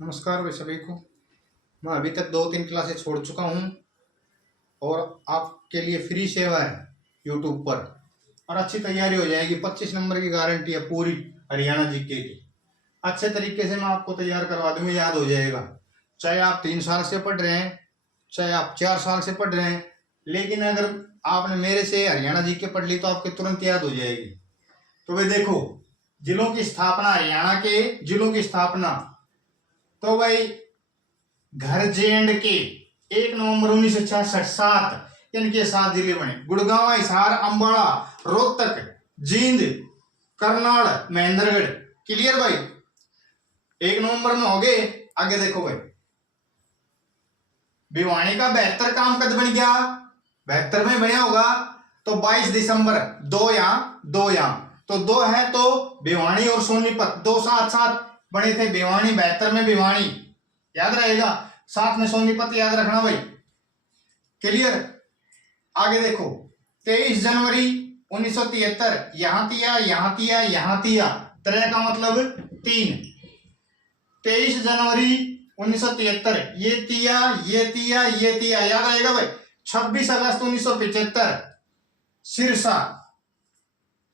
नमस्कार भाई सभी को। मैं अभी तक 2-3 क्लासेस छोड़ चुका हूँ और आपके लिए फ्री सेवा है यूट्यूब पर, और अच्छी तैयारी हो जाएगी। 25 नंबर की गारंटी है पूरी हरियाणा जीके की। अच्छे तरीके से मैं आपको तैयार करवा दूंगा, याद हो जाएगा। चाहे आप 3 साल से पढ़ रहे हैं, चाहे आप 4 साल से पढ़ रहे हैं, लेकिन अगर आपने मेरे से हरियाणा जीके पढ़ ली तो आपके तुरंत याद हो जाएगी। तो भाई देखो, जिलों की स्थापना, हरियाणा के जिलों की स्थापना। तो भाई घर जे एंड के 1 नवंबर 1966 7 इनके 7 जिले बने। गुड़गांव, हिसार, अंबाला, रोहतक, जींद, करनाल, महेंद्रगढ़। क्लियर भाई? 1 नवंबर में हो गए। आगे देखो भाई, भिवानी का 72 काम कद बन गया? 72 में बना होगा तो 22 दिसंबर। 2 यहाँ 2 यहाँ, तो 2 है तो भिवानी और सोनीपत 2 साथ साथ बने थे। भिवानी 72 में भिवानी याद रहेगा, साथ में सोनीपत याद रखना भाई। क्लियर? आगे देखो, 23 जनवरी 1973 यहां तिया यहां तिया यहां तिया, तरह का मतलब 3। 23 जनवरी 1973 ये तिया ये तिया ये तिया याद आएगा भाई। 26 अगस्त 1975 सिरसा।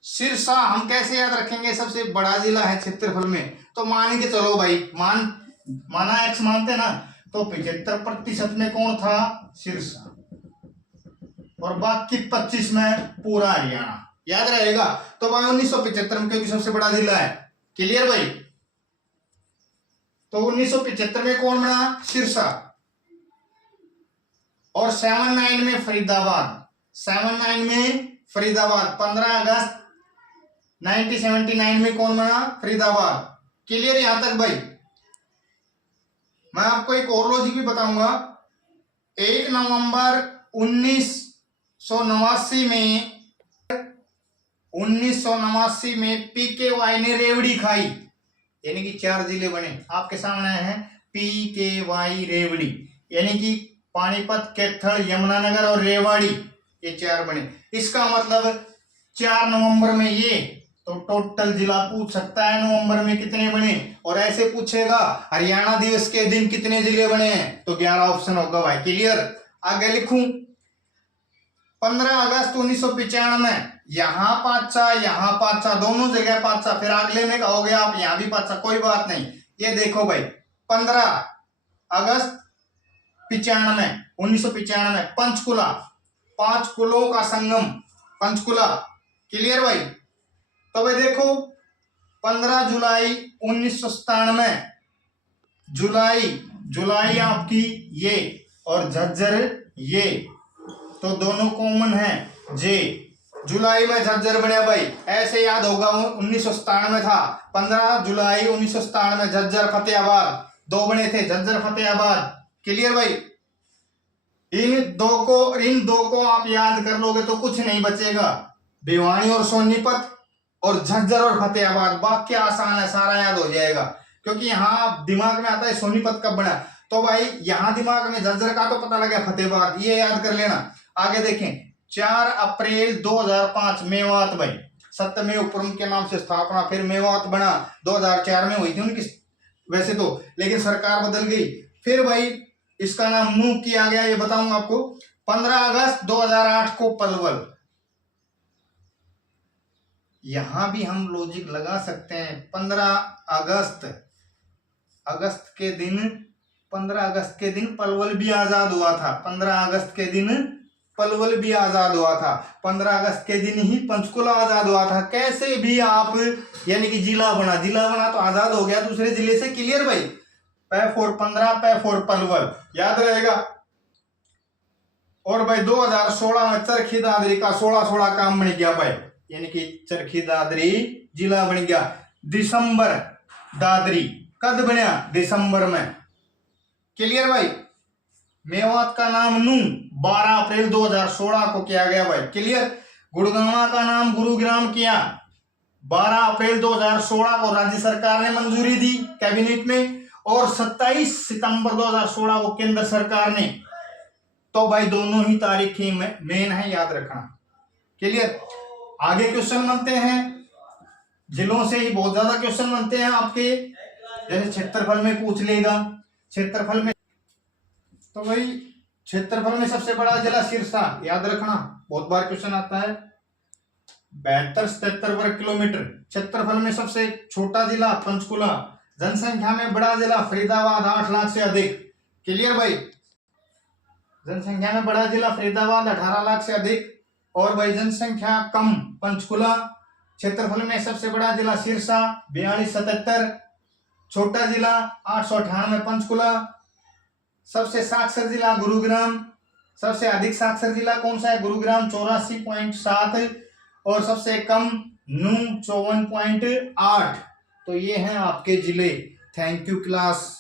सिरसा हम कैसे याद रखेंगे? सबसे बड़ा जिला है क्षेत्रफल में, तो मान के चलो भाई, माना एक्स मानते ना, तो 75% में कौन था? सिरसा। और बाकी 25 में पूरा हरियाणा याद रहेगा। तो भाई 1975 में, क्योंकि सबसे बड़ा जिला है। क्लियर भाई? तो 1975 में कौन बना? सिरसा। और 79 में फरीदाबाद। 79 में फरीदाबाद। 15 अगस्त 1979 में कौन बना? फरीदाबाद। क्लियर यहां तक भाई? मैं आपको एक और लॉजिक भी बताऊंगा। 1 नवंबर 1989 में पीकेवाई ने रेवड़ी खाई, यानी कि 4 जिले बने आपके सामने हैं। पीकेवाई रेवड़ी, यानी कि पानीपत, कैथल, यमुनानगर और रेवाड़ी, ये 4 बने। इसका मतलब 4 नवंबर में ये, तो टोटल जिला पूछ सकता है नवंबर में कितने बने। और ऐसे पूछेगा हरियाणा दिवस के दिन कितने जिले बने हैं, तो 11 ऑप्शन होगा भाई। क्लियर? आगे लिखूं, 15 अगस्त 1995 यहां पाचा यहाँ पाचा, दोनों जगह पाचा। फिर अगले में कहोगे आप यहां भी पाचा, कोई बात नहीं। ये देखो भाई, 15 अगस्त 1995 पंचकुला, 5 कुलों का संगम पंचकुला। क्लियर भाई? तो भाई देखो, 15 जुलाई 1997 जुलाई आपकी ये और झज्जर ये, तो दोनों कॉमन है जे। जुलाई में झज्जर बने भाई, ऐसे याद होगा। 1997 था, 15 जुलाई 1997 झज्जर फतेहाबाद, 2 बने थे, झज्जर फतेहाबाद। क्लियर भाई? इन दो को आप याद कर लोगे तो कुछ नहीं बचेगा, भिवानी और सोनीपत और झज्जर और फतेहाबाद। वाक्य आसान है, सारा याद हो जाएगा। क्योंकि यहाँ दिमाग में आता है सोनीपत कब बना, तो भाई यहाँ दिमाग में झज्जर का तो पता लगा, फतेहाबाद ये याद कर लेना। आगे देखें, 4 अप्रैल 2005 मेवात भाई, सत्यमेव प्रमुख के नाम से स्थापना। फिर मेवात बना, 2004 में हुई थी उनकी वैसे तो, लेकिन सरकार बदल गई। फिर भाई इसका नाम मूव किया गया, ये बताऊंगा आपको। 15 अगस्त 2008 को पलवल। यहां भी हम लॉजिक लगा सकते हैं। 15 अगस्त के दिन 15 अगस्त के दिन पलवल भी आजाद हुआ था। 15 अगस्त के दिन पलवल भी आजाद हुआ था। 15 अगस्त के दिन ही पंचकुला आजाद हुआ था। कैसे भी आप, यानी कि जिला बना तो आजाद हो गया दूसरे जिले से। क्लियर भाई? पै फोर 15, पै फोर पलवल, याद रहेगा। और भाई 2016 में चरखी दादरी का 16 काम बन गया भाई, यानी कि चरखी दादरी जिला बन गया। दिसंबर दादरी कद बनया? दिसंबर में। क्लियर भाई? मेवात का नाम नू 12 अप्रैल 2016 को किया गया भाई। क्लियर? गुड़गांव का नाम गुरुग्राम किया 12 अप्रैल 2016 को, राज्य सरकार ने मंजूरी दी कैबिनेट में। और 27 सितंबर 2016 को केंद्र सरकार ने। तो भाई दोनों ही तारीखें मेन है, याद रखना। क्लियर? आगे क्वेश्चन बनते हैं, जिलों से ही बहुत ज्यादा क्वेश्चन बनते हैं आपके। जैसे क्षेत्रफल में पूछ लेगा, क्षेत्रफल में तो भाई क्षेत्रफल में सबसे बड़ा जिला सिरसा, याद रखना, बहुत बार क्वेश्चन आता है। 72-77 वर्ग किलोमीटर। क्षेत्रफल में सबसे छोटा जिला पंचकुला। जनसंख्या में बड़ा जिला फरीदाबाद, 8 लाख से अधिक। क्लियर भाई, जनसंख्या में बड़ा जिला फरीदाबाद 18 लाख से अधिक, और भाई जनसंख्या कम पंचकुला। क्षेत्रफल में सबसे बड़ा जिला सिरसा 4277, छोटा जिला 898 पंचकुला। सबसे साक्षर जिला गुरुग्राम, सबसे अधिक साक्षर जिला कौन सा है? गुरुग्राम 84.7, और सबसे कम नूंह 54.8। तो ये हैं आपके जिले। Thank you class.